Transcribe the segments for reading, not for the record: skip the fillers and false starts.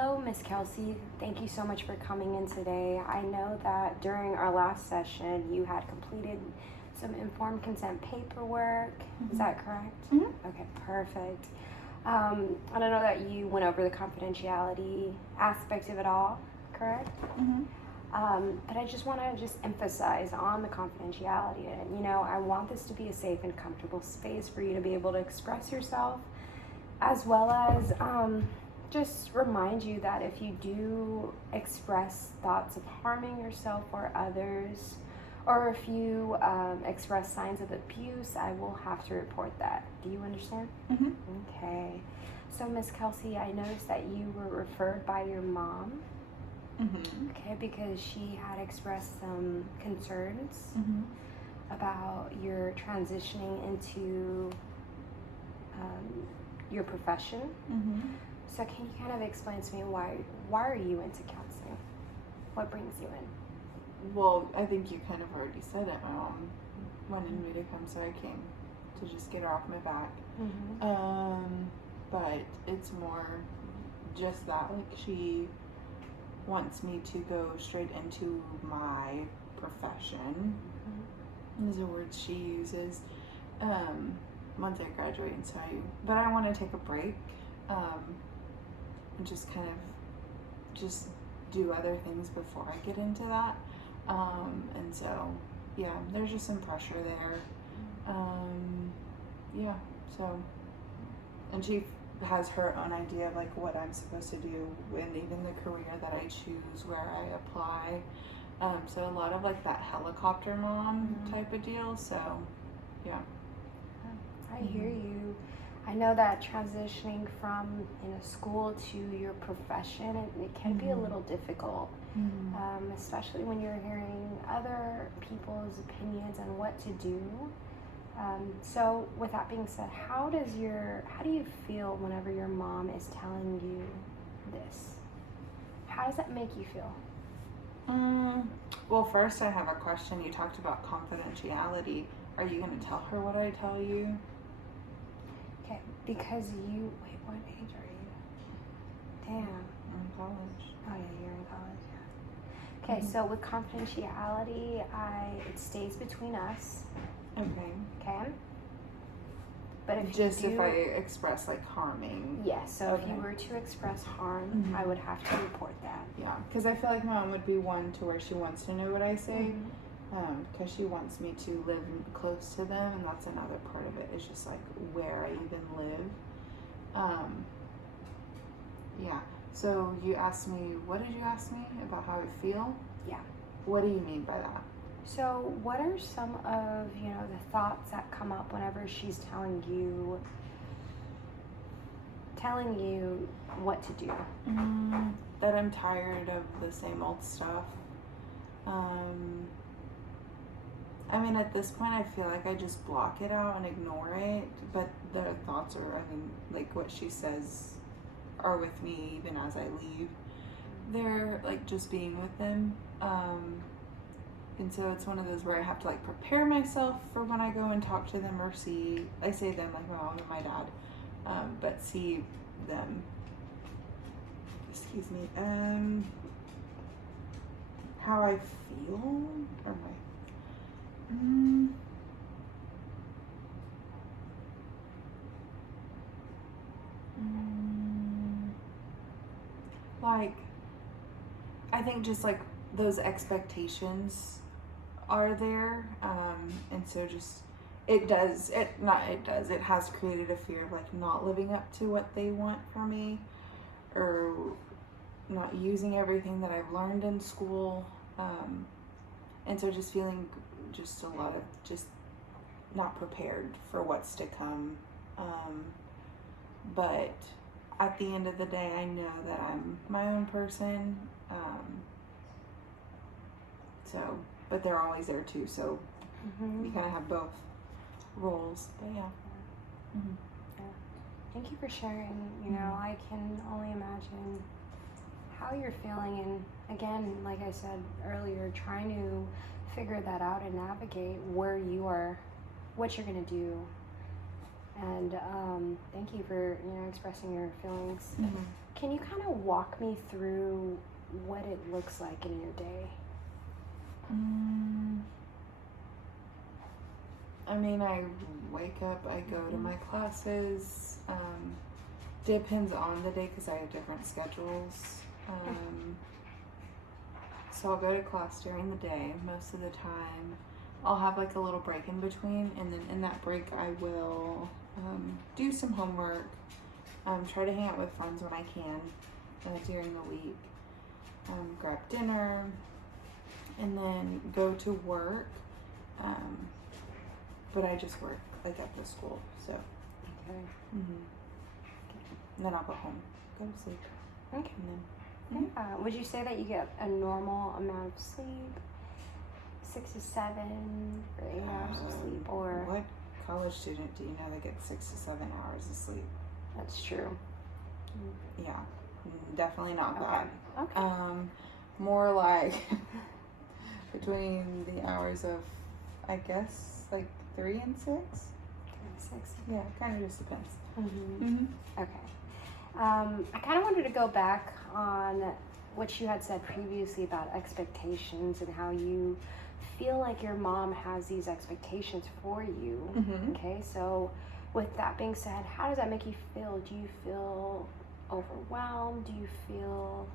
Hello, Miss Kelsey. Thank you so much for coming in today. I know that during our last session, you had completed some informed consent paperwork. Mm-hmm. Is that correct? Mm-hmm. Okay, perfect. And I know that you went over the confidentiality aspect of it all, correct? Mm-hmm. But I just want to emphasize on the confidentiality. And, I want this to be a safe and comfortable space for you to be able to express yourself, as well as just remind you that if you do express thoughts of harming yourself or others, or if you express signs of abuse, I will have to report that. Do you understand? Mm-hmm. Okay. So, Miss Kelsey, I noticed that you were referred by your mom. Mm-hmm. Okay, because she had expressed some concerns Mm-hmm. about your transitioning into your profession. Mm-hmm. So can you kind of explain to me why are you into counseling? What brings you in? Well, I think you kind of already said it. My mom wanted me to come, so I came to just get her off my back. Mm-hmm. But it's more just that, like, she wants me to go straight into my profession. Mm-hmm. Those are words she uses. Once I graduate, and but I want to take a break, and just kind of just do other things before I get into that. And so, yeah, there's just some pressure there. Yeah, so, and she has her own idea of like what I'm supposed to do, and even the career that I choose, where I apply. So a lot of like that helicopter mom Mm-hmm. type of deal. So, yeah. I hear you. I know that transitioning from school to your profession, it can be a little difficult, especially when you're hearing other people's opinions on what to do. So with that being said, how do you feel whenever your mom is telling you this? How does that make you feel? Well, first I have a question. You talked about confidentiality. Are you going to tell her what I tell you? Okay, because what age are you? Damn. I'm in college. Oh yeah, you're in college, yeah. Okay, so with confidentiality, it stays between us. Okay. Okay. But if if I express like harming. Yes, so if you were to express harm, I would have to report that. Yeah, because I feel like my mom would be one to where she wants to know what I say, because she wants me to live close to them, and that's another part of it. It's just like where I even live. Yeah. So you asked me, what did you ask me about how I feel? Yeah. What do you mean by that? So what are some of the thoughts that come up whenever she's telling you what to do? That I'm tired of the same old stuff. I mean, at this point, I feel like I just block it out and ignore it. But the thoughts are, like what she says are with me even as I leave. They're like just being with them. And so it's one of those where I have to like prepare myself for when I go and talk to them or I say them like my mom and my dad, but see them, excuse me, how I feel, or like, I think just like those expectations are there, and so just it has created a fear of like not living up to what they want from me, or not using everything that I've learned in school, and so just feeling just a lot of just not prepared for what's to come, but at the end of the day I know that I'm my own person, so but they're always there too, so you kind of have both roles. But yeah. Yeah. Thank you for sharing. I can only imagine how you're feeling, and again, like I said earlier, trying to figure that out and navigate where you are, what you're going to do, And thank you for expressing your feelings. Mm-hmm. Can you kind of walk me through what it looks like in your day? I mean, I wake up, I go to my classes. Depends on the day because I have different schedules. So I'll go to class during the day most of the time. I'll have like a little break in between, and then in that break I will do some homework, try to hang out with friends when I can during the week, grab dinner, and then go to work. But I just work like at the school, so. Okay. And then I'll go home, go to sleep. Okay. And then, Yeah. Would you say that you get a normal amount of sleep? 6 to 7 or 8 hours of sleep, or? What college student do you know that gets 6 to 7 hours of sleep? That's true. Yeah, definitely not that. Okay. More like between the hours of, I guess, like 3 and 6. 6. Yeah, kind of just depends. Okay. I kind of wanted to go back on what you had said previously about expectations and how you feel like your mom has these expectations for you. Okay, so with that being said, how does that make you feel? Do you feel overwhelmed? Do you feel,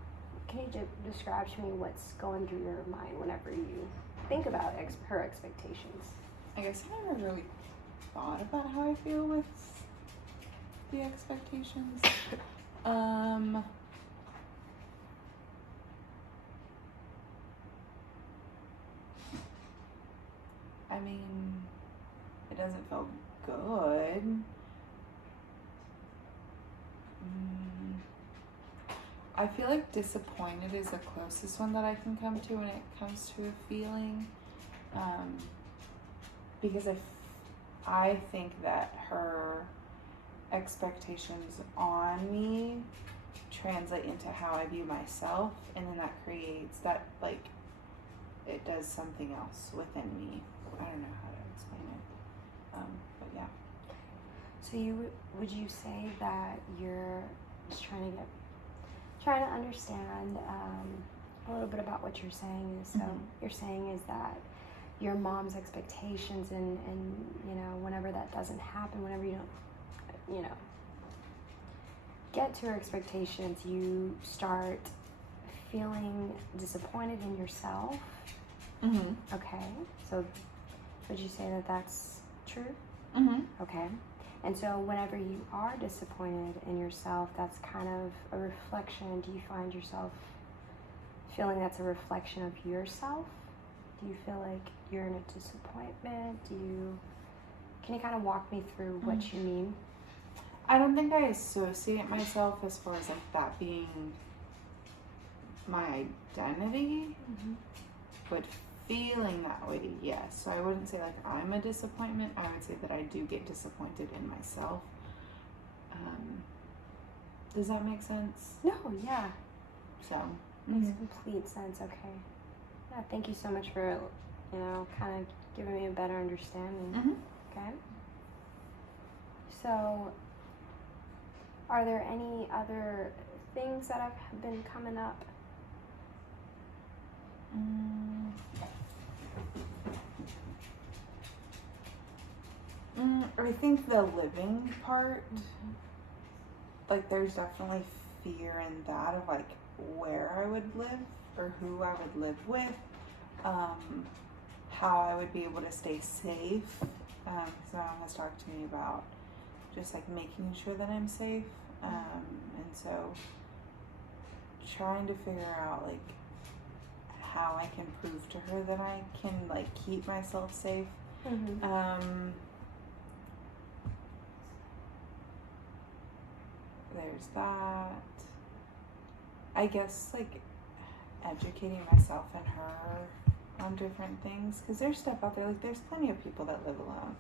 can you describe to me what's going through your mind whenever you think about her expectations? I guess I never really thought about how I feel with the expectations. I mean, it doesn't feel good. I feel like disappointed is the closest one that I can come to when it comes to a feeling. Because I think that her expectations on me translate into how I view myself, and then that creates that, like, it does something else within me. I don't know how to explain it, but yeah. So would you say that you're just trying to understand a little bit about what you're saying is, so you're saying is that your mom's expectations and whenever that doesn't happen, whenever you don't get to her expectations, you start feeling disappointed in yourself. Okay, so would you say that that's true? Okay, and so whenever you are disappointed in yourself, that's kind of a reflection. Do you find yourself feeling that's a reflection of yourself? Do you feel like you're in a disappointment? Can you kind of walk me through what you mean? I don't think I associate myself as far as like that being my identity, but feeling that way, yes. So I wouldn't say like I'm a disappointment. I would say that I do get disappointed in myself. Does that make sense? No, yeah. So Makes complete sense. Okay. Yeah, thank you so much for, kind of giving me a better understanding. Okay. So, are there any other things that have been coming up? I think the living part, like there's definitely fear in that of like where I would live or who I would live with, how I would be able to stay safe. So my mom has talked to me about just like making sure that I'm safe, and so trying to figure out like how I can prove to her that I can like keep myself safe. There's that. I guess like educating myself and her on different things, because there's stuff out there, like there's plenty of people that live alone,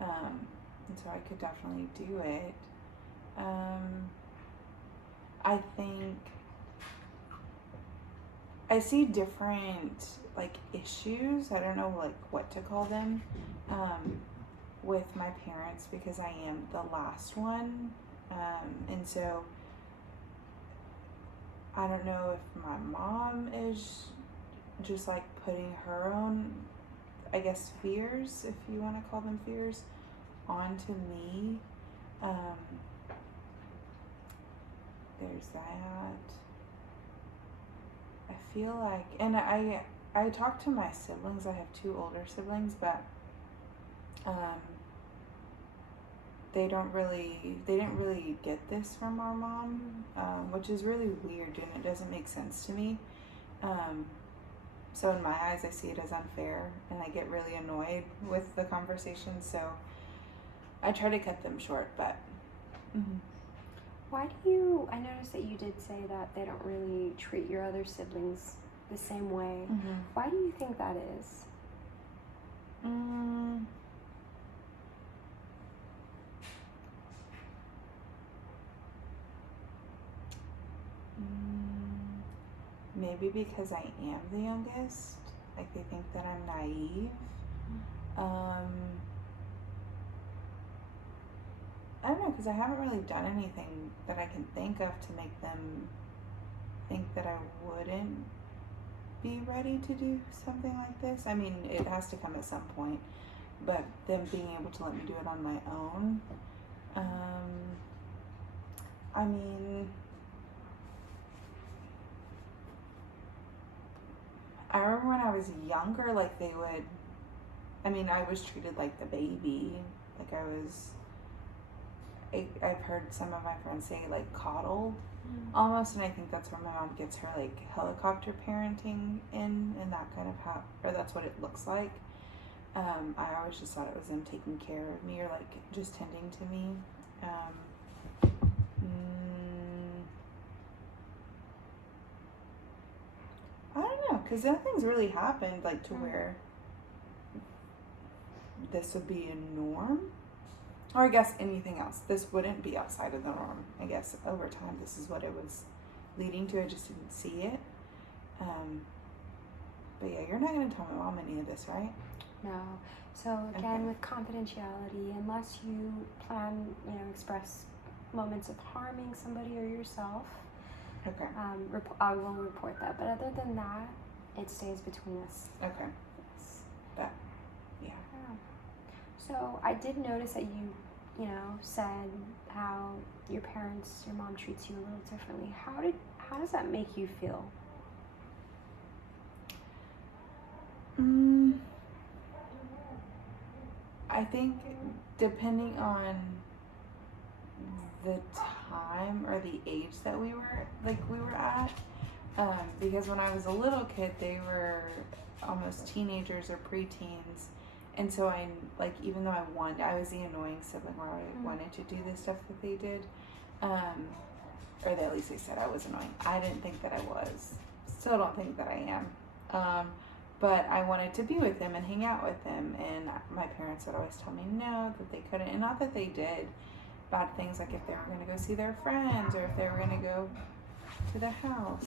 and so I could definitely do it. I think I see different like issues, I don't know like what to call them, with my parents because I am the last one. And so I don't know if my mom is just like putting her own, I guess, fears, if you want to call them fears, onto me. There's that. I feel like, and I talk to my siblings. I have 2 older siblings, but they didn't really get this from our mom, which is really weird and it doesn't make sense to me. So in my eyes, I see it as unfair, and I get really annoyed with the conversation. So I try to cut them short, but. Why do you? I noticed that you did say that they don't really treat your other siblings the same way. Why do you think that is? Maybe because I am the youngest. Like, they think that I'm naive. I don't know, because I haven't really done anything that I can think of to make them think that I wouldn't be ready to do something like this. I mean, it has to come at some point, but them being able to let me do it on my own. I mean, I remember when I was younger, like I was treated like the baby. Like I've heard some of my friends say like coddled almost, and I think that's where my mom gets her like helicopter parenting in, and that kind of or that's what it looks like. I always just thought it was them taking care of me or like just tending to me. I don't know, because nothing's really happened like to where this would be a norm, or I guess anything else. This wouldn't be outside of the norm. I guess over time this is what it was leading to. I just didn't see it. But yeah, you're not going to tell my mom any of this, right? No. So again, with confidentiality, unless you plan, express moments of harming somebody or yourself, okay. I will report that. But other than that, it stays between us. Okay. Yes. Yeah. So I did notice that you said how your mom treats you a little differently. How does that make you feel? I think depending on the time or the age that we were at, because when I was a little kid, they were almost teenagers or preteens, and so even though I was the annoying sibling where I wanted to do the stuff that they did, or at least they said I was annoying. I didn't think that I was. Still don't think that I am. But I wanted to be with them and hang out with them, and my parents would always tell me no, that they couldn't, and not that they did bad things, like if they were going to go see their friends or if they were going to go to the house.